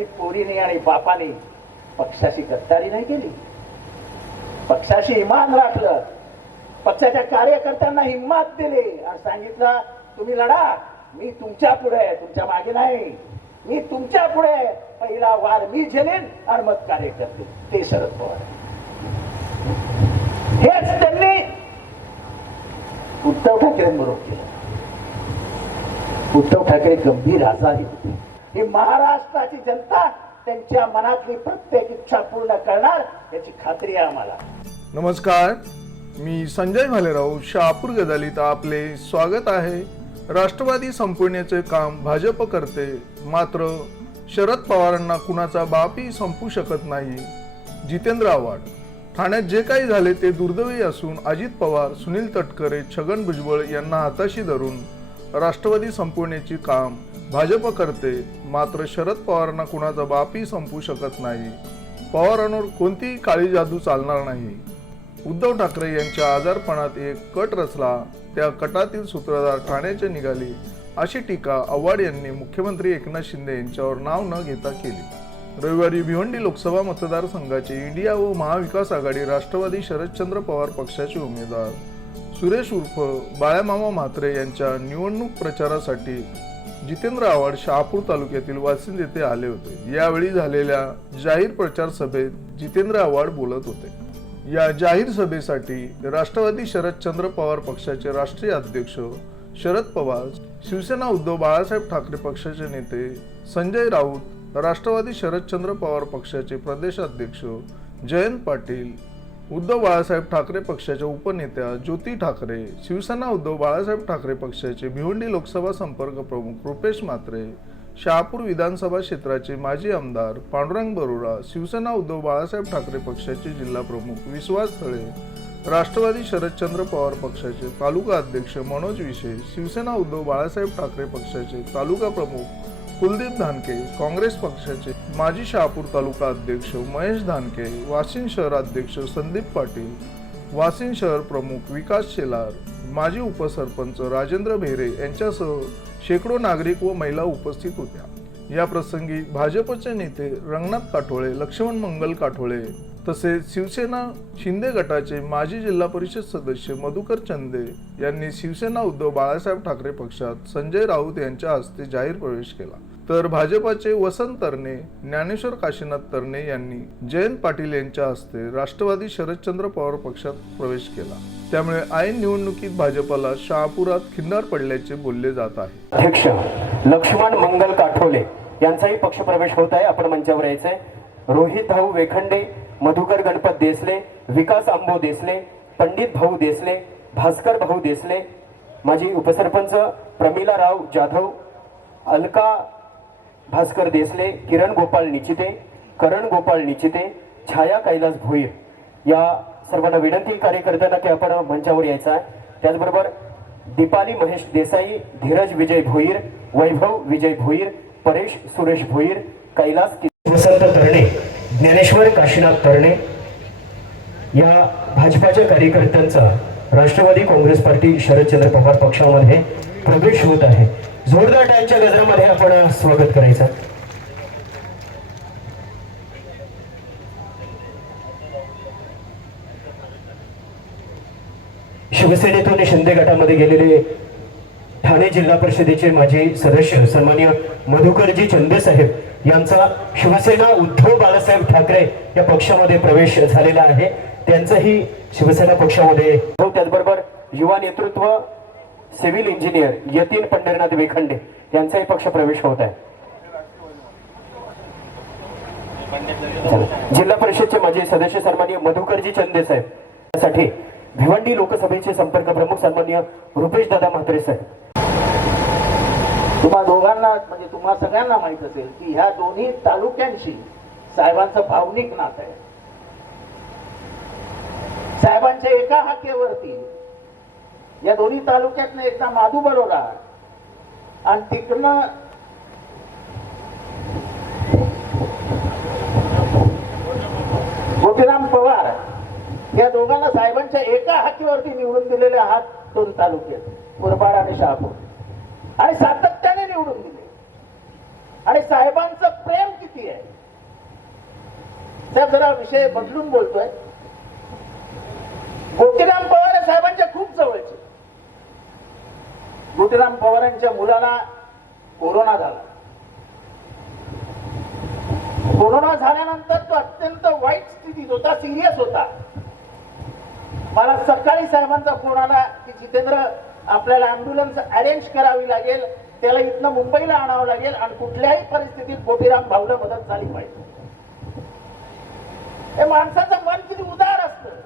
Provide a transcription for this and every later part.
कधी पोरीने आणि बापाने पक्षाशी गद्दारी नाही केली. पक्षाशी इमान राखलं. पक्षाच्या कार्यकर्त्यांना हिंमत दिली आणि सांगितलं तुम्ही लढा. मी तुमच्यापुढे तुमच्या मागे नाही. मी तुमच्यापुढे. पहिला वार मी झेलेन आणि मग कार्यकर्ते ते शरद पवार. हेच त्यांनी उद्धव ठाकरेंबरोबर केलं. उद्धव ठाकरे गंभीर आजारी होते. ही महाराष्ट्राची जनता त्यांच्या मनातली प्रत्येक इच्छा पूर्ण करणार याची खात्री आहे आम्हाला. नमस्कार मी संजय भालेराव शहापूर गदालीत आपले स्वागत आहे. राष्ट्रवादी संपवण्याचे काम भाजप करते मात्र शरद पवारांना कुणाचा बापही संपू शकत नाही. जितेंद्र आव्हाड ठाण्यात जे काही झाले ते दुर्दैवी असून अजित पवार सुनील तटकरे छगन भुजबळ यांना हाताशी धरून राष्ट्रवादी संपवण्याचे काम भाजप करते मात्र शरद पवारांना कुणाचा बापही संपू शकत नाही. पवारांवर कोणतीही काळी जादू चालणार नाही. उद्धव ठाकरे यांच्या आजारपणात एक कट रचला त्या कटातील सूत्रधार ठाण्याचे निघाली अशी टीका आव्हाड यांनी मुख्यमंत्री एकनाथ शिंदे यांच्यावर नाव न घेता केली. रविवारी भिवंडी लोकसभा मतदारसंघाचे इंडिया व महाविकास आघाडी राष्ट्रवादी शरदचंद्र पवार पक्षाचे उमेदवार. सुरेश उर्फ बाळ्यामामा म्हात्रे यांच्या निवडणूक प्रचारासाठी जितेंद्र आव्हाड शहापूर तालुक्यातील वासिंद येथे आले होते. यावेळी झालेल्या जाहीर प्रचार सभेत जितेंद्र आव्हाड बोलत होते. या जाहीर सभेसाठी राष्ट्रवादी शरदचंद्र पवार पक्षाचे राष्ट्रीय अध्यक्ष शरद पवार शिवसेना उद्धव बाळासाहेब ठाकरे पक्षाचे नेते संजय राऊत राष्ट्रवादी शरदचंद्र पवार पक्षाचे प्रदेशाध्यक्ष जयंत पाटील उद्धव बाळासाहेब ठाकरे पक्षाच्या उपनेत्या ज्योती ठाकरे शिवसेना उद्धव बाळासाहेब ठाकरे पक्षाचे भिवंडी लोकसभा संपर्क प्रमुख रुपेश म्हात्रे शहापूर विधानसभा क्षेत्राचे माजी आमदार पांडुरंग बरोरा शिवसेना उद्धव बाळासाहेब ठाकरे पक्षाचे जिल्हा प्रमुख विश्वास थळे राष्ट्रवादी शरदचंद्र पवार पक्षाचे तालुका अध्यक्ष मनोज विशे शिवसेना उद्धव बाळासाहेब ठाकरे पक्षाचे तालुका प्रमुख कुलदीप धानके काँग्रेस पक्षाचे माजी शहापूर तालुका अध्यक्ष महेश धानके वाशिम शहर अध्यक्ष संदीप पाटील वाशिम शहर प्रमुख विकास शेलार माजी उपसरपंच राजेंद्र भेरे यांच्यासह शेकडो नागरिक व महिला उपस्थित होत्या. या प्रसंगी भाजपचे नेते रंगनाथ काठोळे लक्ष्मण मंगल काठोळे तसेच शिवसेना शिंदे गटाचे माजी जिल्हा परिषद सदस्य मधुकर चंदे यांनी शिवसेना उद्धव बाळासाहेब ठाकरे पक्षात संजय राऊत यांच्या हस्ते जाहीर प्रवेश केला. तर भाजपाचे वसंत तरणे ज्ञानेश्वर काशीनाथ तरणे यांनी जयंत पाटील यांच्या हस्ते राष्ट्रवादी शरदचंद्र पवार पक्षात प्रवेश केला. त्यामुळे ऐन निवडणुकीत भाजपला शहापुरात खिंडार पडल्याचे बोलले जात आहे. अध्यक्ष लक्ष्मण मंगल काठोले यांचाही पक्षप्रवेश होत आहे. आपण मंचावर यायचंय. रोहित भाऊ वेखंडे मधुकर गणपत देसले विकास आंबो देसले पंडित भाऊ देसले भास्कर भाऊ देसले माजी उपसरपंच प्रमिला राव जाधव अलका भास्कर देसले किरण गोपाळ निचिते करण गोपाळ निचिते छाया कैलास भोईर. या सर्वांना विनंती कार्यकर्त्यांना की आपण मंचावर यायचं आहे. त्याचबरोबर दीपाली महेश देसाई धीरज विजय भोईर वैभव विजय भोईर परेश सुरेश भोईर कैलास वसंत तरणे ज्ञानेश्वर काशीनाथ तरणे. या भाजपाच्या कार्यकर्त्यांचा राष्ट्रवादी काँग्रेस पार्टी शरदचंद्र पवार पक्षामध्ये प्रवेश होत आहे. जोरदार टाईमच्या गजरामध्ये आपण स्वागत करायचं. शिवसेनेतून शिंदे गटामध्ये गेलेले ठाणे जिल्हा परिषदेचे माजी सदस्य सन्मान्य मधुकरजी चंदे साहेब यांचा शिवसेना उद्धव बाळासाहेब ठाकरे या पक्षामध्ये प्रवेश झालेला आहे. त्यांचंही शिवसेना पक्षामध्ये हो, त्याचबरोबर युवा नेतृत्व सिव्हिल इंजिनियर यतीन पंढरीनाथ वेखंडे यांचाही पक्ष प्रवेश होत आहे. जिल्हा परिषदचे माजी सदस्य सन्माननीय मधुकरजी चंदे साहेब. यासाठी भिवंडी लोकसभेचे संपर्क प्रमुख सन्माननीय रुपेश दादा म्हात्रे साहेब. तुम्हा दोघांना म्हणजे तुम्हा सगळ्यांना माहीत असेल की ह्या दोन्ही तालुक्यांशी साहेबांचं भावनिक नात आहे. साहेबांच्या एका हाकेवरती या दोन्ही तालुक्यातनं एकदा माधू बरोरा आणि तिकडनं गोपीराम पवार या दोघांना साहेबांच्या एका हातीवरती निवडून दिलेले आहात दोन तालुक्यात मुरबाड आणि शहापूर. आणि सातत्याने निवडून दिले. आणि साहेबांचं प्रेम किती आहे? त्या जरा विषय बदलून बोलतोय. गोटीराम पवार साहेबांच्या खूप जवळचे. गोटीराम पवारांच्या मुलाला कोरोना झाला. कोरोना झाल्यानंतर तो अत्यंत वाईट स्थितीत होता सिरियस होता. मला सकाळी साहेबांचा फोन आला की जितेंद्र आपल्याला अँब्युलन्स अरेंज करावी लागेल. त्याला इथनं मुंबईला आणावं लागेल आणि कुठल्याही परिस्थितीत मोतीराम भाऊला मदत झाली पाहिजे. हे माणसाचं मन किती उदार असतं.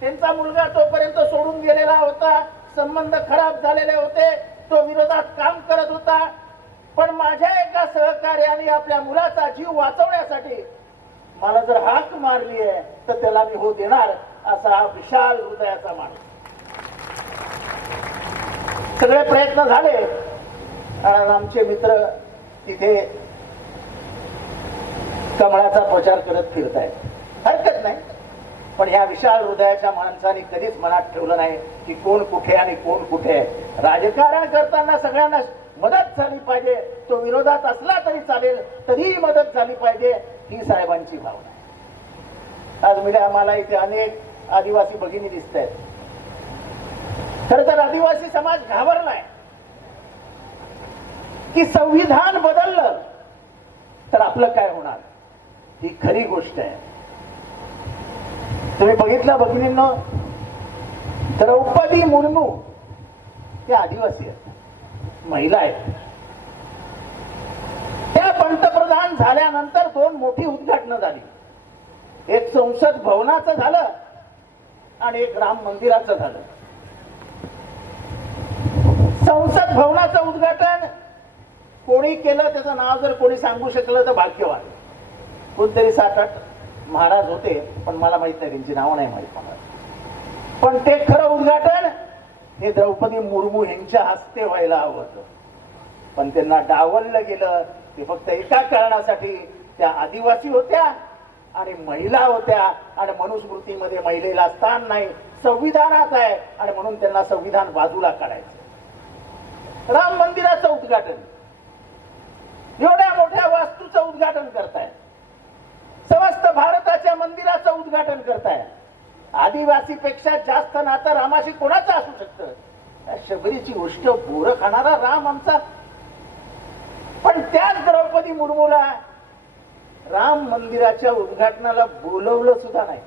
त्यांचा मुलगा तोपर्यंत सोडून गेलेला होता. संबंध खराब झालेले होते तो विरोधात काम करत होता. पण माझ्या एका सहकार्याने आपल्या मुलाचा जीव वाचवण्यासाठी मला जर हाक मारली आहे तर त्याला मी हो देणार असा हा विशाल हृदयाचा माणूस. सगळे प्रयत्न झाले. आणि आमचे मित्र तिथे कमळाचा प्रचार करत फिरतायत. हरकत नाही. पण ह्या विशाल हृदयाच्या माणसाने कधीच मनात ठेवलं नाही की कोण कुठे आणि कोण कुठे. आहे राजकारण करताना सगळ्यांना मदत झाली पाहिजे. तो विरोधात असला तरी चालेल तरीही मदत झाली पाहिजे ही साहेबांची भावना आज म्हणजे आम्हाला इथे अनेक आदिवासी भगिनी दिसत आहेत खर तर आदिवासी समाज घाबरलाय. की संविधान बदललं तर आपलं काय होणार? ही खरी गोष्ट आहे. तुम्ही बघितलं भगिनींनो? द्रौपदी मुर्मू त्या आदिवासी आहेत. महिला आहेत. त्या पंतप्रधान झाल्यानंतर दोन मोठी उद्घाटनं झाली. एक संसद भवनाचं झालं आणि एक राम मंदिराचं झालं. संसद भवनाचं उद्घाटन कोणी केलं? त्याचं नाव जर कोणी सांगू शकलं तर भाग्यवान. कोणतरी सात आठ महाराज होते पण मला माहीत नाही त्यांची नावं नाही माहीत मला. पण ते खरं उद्घाटन हे द्रौपदी मुर्मू यांच्या हस्ते व्हायला हवं होतं. पण त्यांना डावललं गेलं ते फक्त एका कारणासाठी त्या आदिवासी होत्या आणि महिला होत्या आणि मनुस्मृतीमध्ये महिलेला स्थान नाही संविधानात आहे आणि म्हणून त्यांना संविधान बाजूला काढायचं. राम मंदिराचं उद्घाटन. एवढ्या मोठ्या वास्तूचं उद्घाटन करताय समस्त भारताच्या मंदिराचं उद्घाटन करताय. आदिवासीपेक्षा जास्त नातं रामाशी कोणाचं असू शकतं? शबरीची गोष्ट बोरं खाणारा राम आमचा. पण त्याच द्रौपदी मुर्मूला राम मंदिराच्या उद्घाटनाला बोलवलं सुद्धा नाही.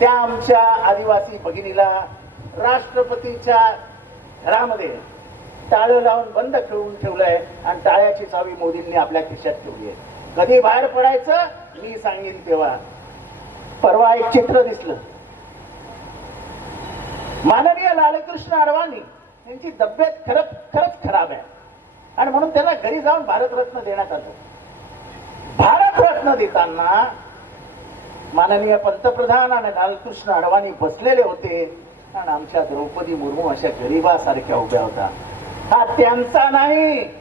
त्या आमच्या आदिवासी भगिनीला राष्ट्रपतीच्या घरामध्ये टाळं लावून बंद खेळवून ठेवलंय आणि टाळ्याची चावी मोदींनी आपल्या खिशात ठेवली आहे. कधी बाहेर पडायचं मी सांगेन तेव्हा. परवा एक चित्र दिसलं. माननीय लालकृष्ण अडवाणी यांची तब्येत खरंच खरंच खराब आहे. आणि म्हणून त्यांना घरी जाऊन भारतरत्न देण्यात आलं. भारतरत्न देताना माननीय पंतप्रधान आणि लालकृष्ण अडवाणी बसलेले होते आणि आमच्या द्रौपदी मुर्मू अशा गरिबासारख्या उभ्या होत्या. हा त्यांचा नाही.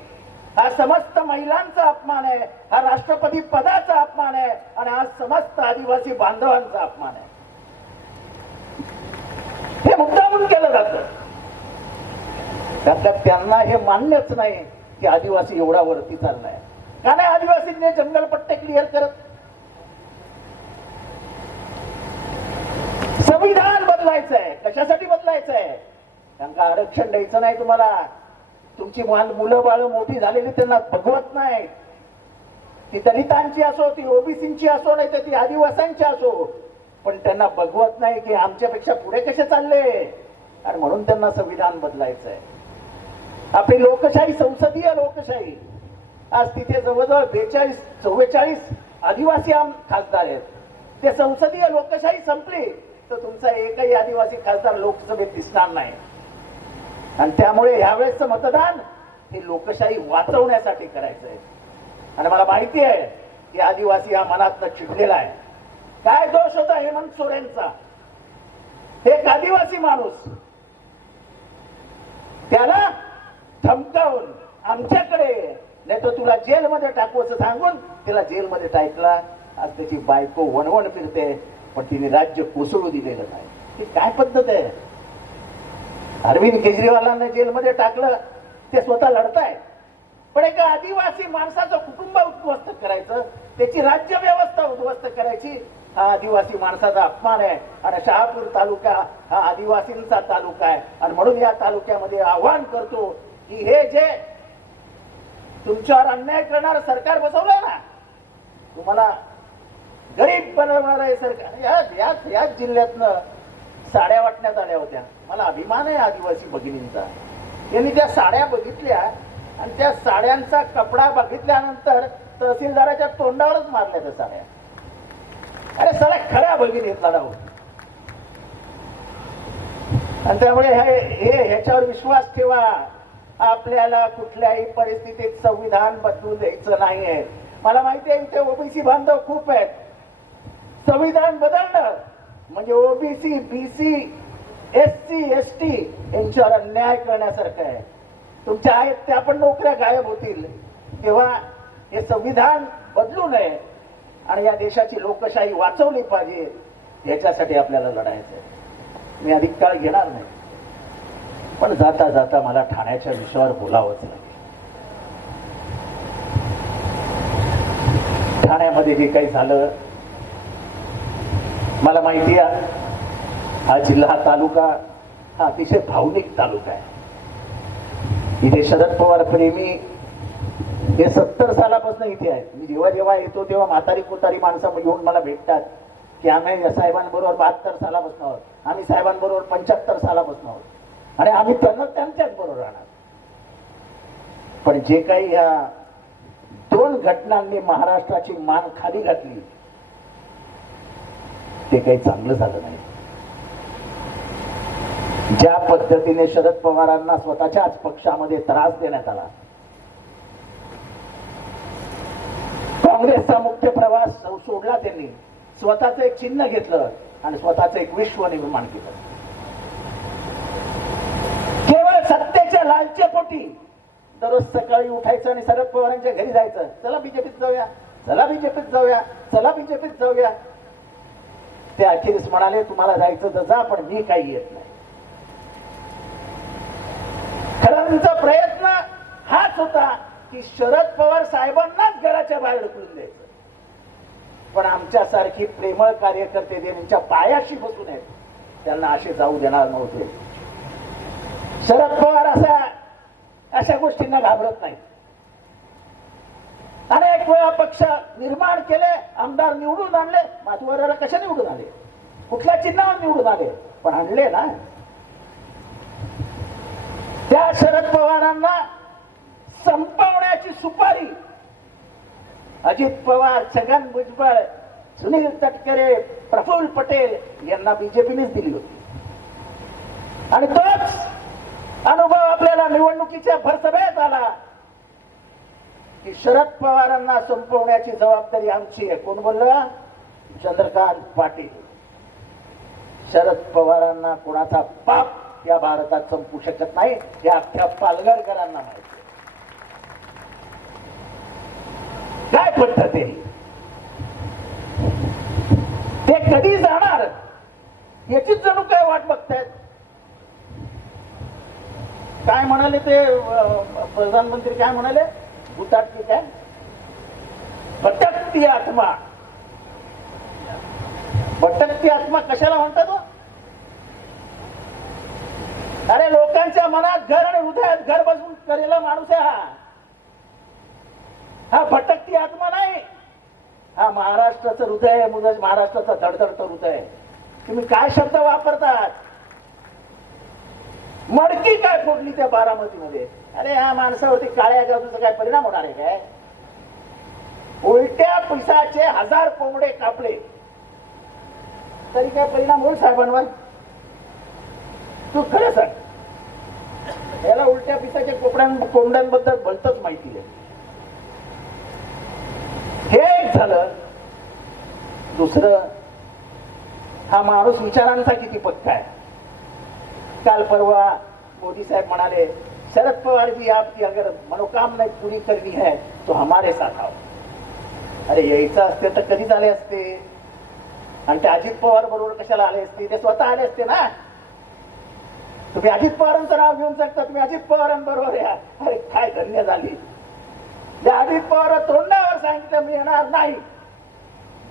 हा समस्त महिलांचा अपमान आहे हा राष्ट्रपती पदाचा अपमान आहे आणि हा समस्त आदिवासी बांधवांचा अपमान आहे. हे मुद्दामून केलं जात. त्यातल्या त्यांना हे मान्यच नाही की आदिवासी एवढा वरती चाललाय. का नाही आदिवासींनी जंगल पट्टे क्लिअर करत? संविधान बदलायचं आहे कशासाठी बदलायचं आहे त्यांना आरक्षण द्यायचं नाही तुम्हाला. तुमची माल मुलं बाळ मोठी झालेली त्यांना भगवत नाही. ती दलितांची असो ती ओबीसीची असो नाही तर ती आदिवासांची असो. पण त्यांना बघवत नाही की आमच्यापेक्षा पुढे कसे चालले? आणि म्हणून त्यांना संविधान बदलायचं आहे आपली लोकशाही संसदीय लोकशाही. आज तिथे जवळजवळ बेचाळीस चव्वेचाळीस आदिवासी आम खासदार आहेत. ते संसदीय लोकशाही संपली तर तुमचा एकही आदिवासी खासदार लोकसभेत दिसणार नाही. आणि त्यामुळे ह्यावेळेसचं मतदान हे लोकशाही वाचवण्यासाठी करायचं आहे आणि मला माहिती आहे की आदिवासी हा मनात चिडलेला आहे. काय दोष होता हेमंत सोरेनचा एक आदिवासी माणूस. त्याला थमकावून आमच्याकडे नाही तर तुला जेलमध्ये टाकू असं सांगून तिला जेलमध्ये टाकला. आज त्याची बायको वणवण फिरते पण तिने राज्य कोसळू दिलेलं नाही. ही काय पद्धत आहे? अरविंद केजरीवालांना जेलमध्ये टाकलं ते स्वतः लढताय पण एका आदिवासी माणसाचं कुटुंब उद्ध्वस्त करायचं त्याची राज्य व्यवस्था उद्ध्वस्त करायची हा आदिवासी माणसाचा अपमान आहे. आणि शहापूर तालुका हा आदिवासींचा तालुका आहे. आणि म्हणून या तालुक्यामध्ये आव्हान करतो की हे जे तुमच्यावर अन्याय करणार सरकार बसवलंय ना तुम्हाला गरीब बनवणार आहे सरकार या याच याच जिल्ह्यातनं साड्या वाटण्यात आल्या होत्या. मला अभिमान आहे आदिवासी भगिनींचा. त्यांनी त्या साड्या बघितल्या आणि त्या साड्यांचा कपडा बघितल्यानंतर तहसीलदाराच्या तोंडावरच मारल्या त्या साड्या. अरे साड्या खऱ्या भगिनी आहेत लढाऊ आणि त्यामुळे हे हे ह्याच्यावर विश्वास ठेवा. आपल्याला कुठल्याही परिस्थितीत संविधान बदलू द्यायचं नाहीये. मला माहिती आहे इथे ओबीसी बांधव खूप आहेत. संविधान बदलणं. म्हणजे OBC BC S C S T यांच्यावर अन्याय करण्यासारखं आहे. तुमच्या आहेत त्या पण नोकऱ्या गायब होतील. तेव्हा हे संविधान बदलू नये. आणि या देशाची लोकशाही वाचवली पाहिजे. याच्यासाठी आपल्याला लढायचं आहे. मी अधिक काळ घेणार नाही. पण जाता जाता मला ठाण्याच्या विषयावर बोलावंच लागेल. ठाण्यामध्ये जे काही झालं मला माहिती आहे हा जिल्हा हा तालुका हा अतिशय भावनिक तालुका आहे. इथे शरद पवार प्रेमी हे सत्तर सालापासून इथे आहेत. मी जेव्हा जेव्हा येतो तेव्हा म्हातारी कोतारी माणसं येऊन मला भेटतात की आम्ही या साहेबांबरोबर बहात्तर सालापासून आहोत. आम्ही साहेबांबरोबर पंच्याहत्तर सालापासून आहोत. आणि आम्ही त्यांना त्यांच्याच बरोबर राहणार. पण जे काही या दोन घटनांनी महाराष्ट्राची मान खाली घातली ते काही चांगलं झालं नाही. ज्या पद्धतीने शरद पवारांना स्वतःच्याच पक्षामध्ये त्रास देण्यात आला काँग्रेसचा मुख्य प्रवास सोडला त्यांनी. स्वतःच एक चिन्ह घेतलं आणि स्वतःच एक विश्व निर्माण केलं. केवळ सत्तेच्या लालचेपोटी दररोज सकाळी उठायचं आणि शरद पवारांच्या घरी जायचं. चला बीजेपीत जाऊया चला बीजेपीत जाऊया चला बीजेपीत जाऊया. ते अखेरीस म्हणाले तुम्हाला जायचं तर जा पण मी काही येत नाही. खऱ्यांचा प्रयत्न हाच होता की शरद पवार साहेबांनाच घराच्या बाहेर ढकलून द्यायचं. पण आमच्यासारखी प्रेमळ कार्यकर्ते जे त्यांच्या पायाशी बसून आहेत त्यांना असे जाऊ देणार नव्हते. शरद पवार असा अशा गोष्टींना घाबरत नाही अनेक वेळा पक्ष निर्माण केले आमदार निवडून आणले माधवराला कशा निवडून आले? कुठल्या चिन्हावर निवडून आले? पण आणले ना. त्या शरद पवारांना संपवण्याची सुपारी. अजित पवार छगन भुजबळ सुनील तटकरे प्रफुल्ल पटेल यांना बीजेपीनेच दिली होती. आणि तोच अनुभव आपल्याला निवडणुकीच्या भरसभेत आला. की शरद पवारांना संपवण्याची जबाबदारी आमची आहे. कोण बोललं? चंद्रकांत पाटील. शरद पवारांना कोणाचा पाप या भारतात संपू शकत नाही हे अख्ख्या पालघरकरांना माहिती काय पद्धत ते कधी जाणार? याचीच जणू काय वाट बघतायत? काय म्हणाले ते प्रधानमंत्री काय म्हणाले? भूतात की काय भटकती आत्मा. भटकती आत्मा कशाला म्हणतात तो अरे लोकांच्या मनात घर आणि हृदयात घर बसून करेला माणूस आहे हा. हा भटकती आत्मा नाही. हा महाराष्ट्राचं हृदय आहे मुलं महाराष्ट्राचं धडधडतं हृदय तुम्ही काय शब्द वापरतात? मडकी काय फोडली त्या बारामतीमध्ये? अरे ह्या माणसावरती काळ्या जादूचा काय परिणाम होणार आहे काय? उलट्या पिसाचे हजार कोंबडे कापले. तरी काय परिणाम होईल साहेबांवर? तू खरं सांग. याला उलट्या पिसाच्या कोंबड्यां कोंबड्यांबद्दल भलतच माहिती आहे हे एक झालं. दुसरं हा माणूस विचारांचा किती पक्का आहे? काल परवा मोदी साहेब म्हणाले शरद पवार जी आपकी अगर मनोकामना पूरी करनी है तो हमारे साथ आओ। अरे यायचं असते तर कधी झाले असते? आणि ते अजित पवार बरोबर कशाला आले असते? ते स्वतः आले असते ना? तुम्ही अजित पवारांचं नाव घेऊन शकता तुम्ही अजित पवारांबरोबर या. अरे काय धन्य झाली. ज्या अजित पवार तोंडावर सांगितलं मी येणार नाही.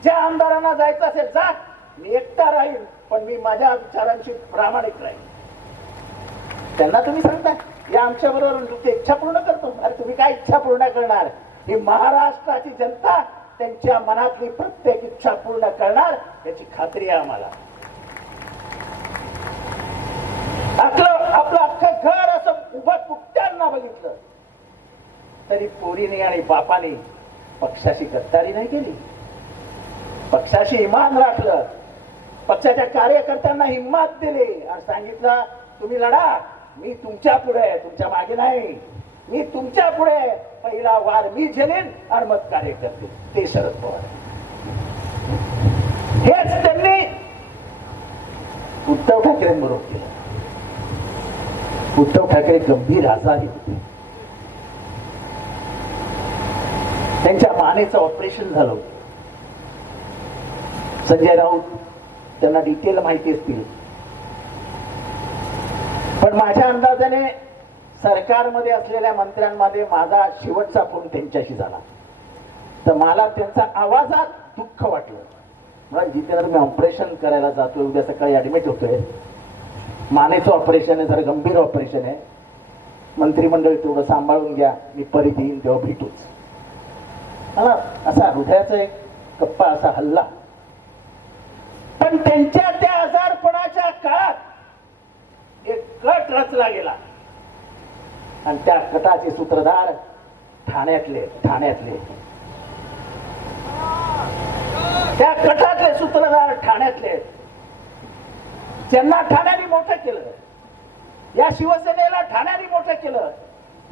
ज्या आमदारांना जायचं असेल जा. मी एकटा राहील पण मी माझ्या विचारांशी प्रामाणिक राहील त्यांना तुम्ही सांगता या आमच्या बरोबर इच्छा पूर्ण करतो. अरे तुम्ही काय इच्छा पूर्ण करणार? ही महाराष्ट्राची जनता त्यांच्या मनातली प्रत्येक इच्छा पूर्ण करणार याची खात्री आहे आम्हाला. आपलं आपलं अख्खं घर असं उभं कुठ्यांना बघितलं. तरी पोरीने आणि बापाने पक्षाशी गद्दारी नाही केली. पक्षाशी इमान राखलं. पक्षाच्या कार्यकर्त्यांना हिंमत दिली. आणि सांगितलं तुम्ही लढा. मी तुमच्यापुढे आहे तुमच्या मागे नाही. मी तुमच्यापुढे आहे. पहिला वार मी झेलेन आणि मग कार्य करते. ते शरद पवार. हेच त्यांनी उद्धव ठाकरेंबरोबर केलं. उद्धव ठाकरे गंभीर आजारी होते. त्यांच्या मानेचं ऑपरेशन झालं होतं. संजय राऊत त्यांना डिटेल माहिती असतील. पण माझ्या अंदाजाने सरकारमध्ये असलेल्या मंत्र्यांमध्ये माझा शेवटचा फोन त्यांच्याशी झाला. तर मला त्यांचा आवाजात दुःख वाटलं. मला जिथे मी ऑपरेशन करायला जातोय उद्या सकाळी ऍडमिट होतोय. मानेचं ऑपरेशन आहे जरा गंभीर ऑपरेशन आहे. मंत्रिमंडळ तेवढं सांभाळून घ्या मी परत येईन तेव्हा भेटूच. मला असा हृदयाचा एक कप्पा असा हल्ला. पण त्यांच्या त्या आजारपणाच्या काळात कट रचला गेला. आणि त्या कटाचे सूत्रधार ठाण्यातले ठाण्यातले. त्या कटातले सूत्रधार ठाण्यातले. त्यांना ठाण्याने मोठं केलं या शिवसेनेला ठाण्याने मोठं केलं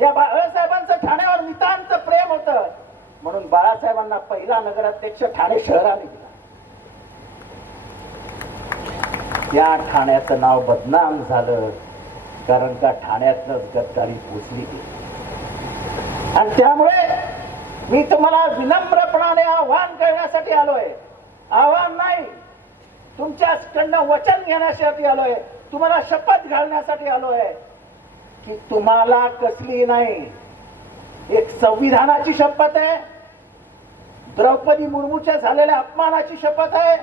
या बाळासाहेबांचं ठाण्यावर नितांत प्रेम होत. म्हणून बाळासाहेबांना पहिला नगराध्यक्ष ठाणे शहराने दिला. त्या ठाण्याचं नाव बदनाम झालं. कारण का ठाण्यातनंच गद्दारी पोचली गेली आणि त्यामुळे मी तुम्हाला विनम्रपणाने आव्हान करण्यासाठी आलोय. आव्हान नाही तुमच्याकडनं वचन घेण्यासाठी आलोय. तुम्हाला शपथ घालण्यासाठी आलोय. की तुम्हाला कसली नाही एक संविधानाची शपथ आहे. द्रौपदी मुर्मूच्या झालेल्या अपमानाची शपथ आहे.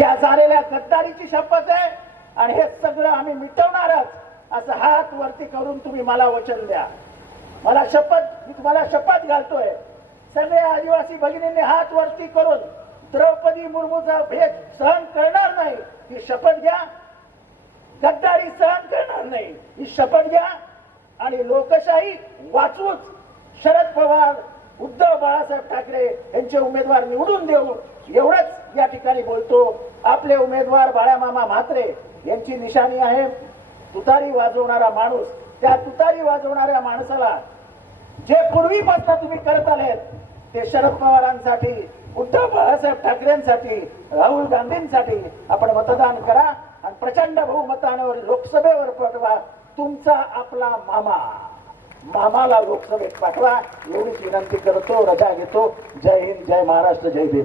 या झालेल्या गद्दारीची शपथ आहे. आणि हे सगळं आम्ही मिटवणारच. असं हात वरती करून तुम्ही मला वचन द्या. मला शपथ मी तुम्हाला शपथ घालतोय. सगळ्या आदिवासी भगिनींनी हात वरती करून द्रौपदी मुर्मूचा भेद सहन करणार नाही ही शपथ घ्या. गद्दारी सहन करणार नाही ही शपथ घ्या. आणि लोकशाही वाचूच शरद पवार उद्धव बाळासाहेब ठाकरे यांचे उमेदवार निवडून देऊ. एवढंच या ठिकाणी बोलतो. आपले उमेदवार बाळामामा म्हात्रे यांची निशाणी आहे. तुतारी वाजवणारा माणूस त्या तुतारी वाजवणाऱ्या माणसाला जे पूर्वीपासून तुम्ही करत आलेत ते शरद पवारांसाठी उद्धव बाळासाहेब ठाकरेंसाठी राहुल गांधींसाठी आपण मतदान करा आणि प्रचंड बहुमताने लोकसभेवर पाठवा. तुमचा आपला मामा. मामाला लोकसभेत पाठवा. एवढीच विनंती करतो रजा घेतो. जय हिंद जय महाराष्ट्र जय भीम.